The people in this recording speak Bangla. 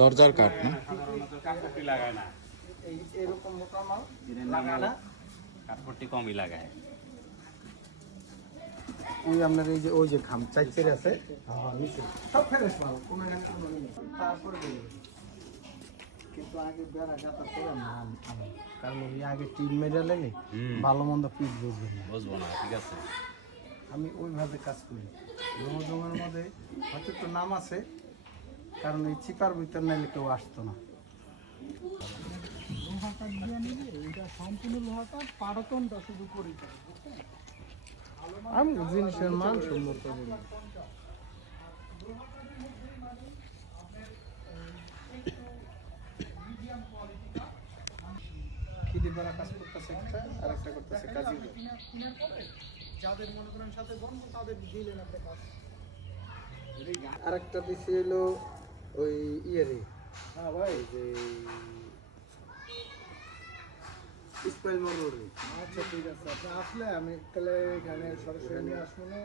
দরজার কাঠ না কাঠপট্টি লাগায় না, এরকম মোটা মাল কাঠপট্টি কমই লাগায়। ওই আপনার এই যে ওই যে খাম চাইতের আছে সব ফেরেস মাল কোনো এখানে কোনো নেই তারপরে কিন্তু আগে বেড়া গাতা করে না কারণ ওই আগে টিম মেডালে নেই ভালো মন্দ পিস বুঝবেন না, বুঝবো না, ঠিক আছে। আমি ওইভাবে কাজ করি। জমের মধ্যে হয়তো একটু নাম আছে, কারণ এই চিপার ভিতর নাইলে কেউ আসতো না। লোহাটা দিয়ে নিলে এটা সম্পূর্ণ লোহাটা পারতনটা শুধু করি আমি জিনিসের মান সুন্দর করে দিই। খিদিপাড়া কাজ করতেছে একটা, আর একটা করতেছে কাজী। যাদের মনে করেন সাথে বন্ধ তাদের দিলেন একটা কাজ। আরেকটা দিছি হলো ওই ইয়েরে, হ্যাঁ ভাই, যে ইসমাইল মনোরে। আচ্ছা ঠিক আছে, আপনি আসলে আমি তাহলে এখানে সরাসরি নিয়ে আসবো না।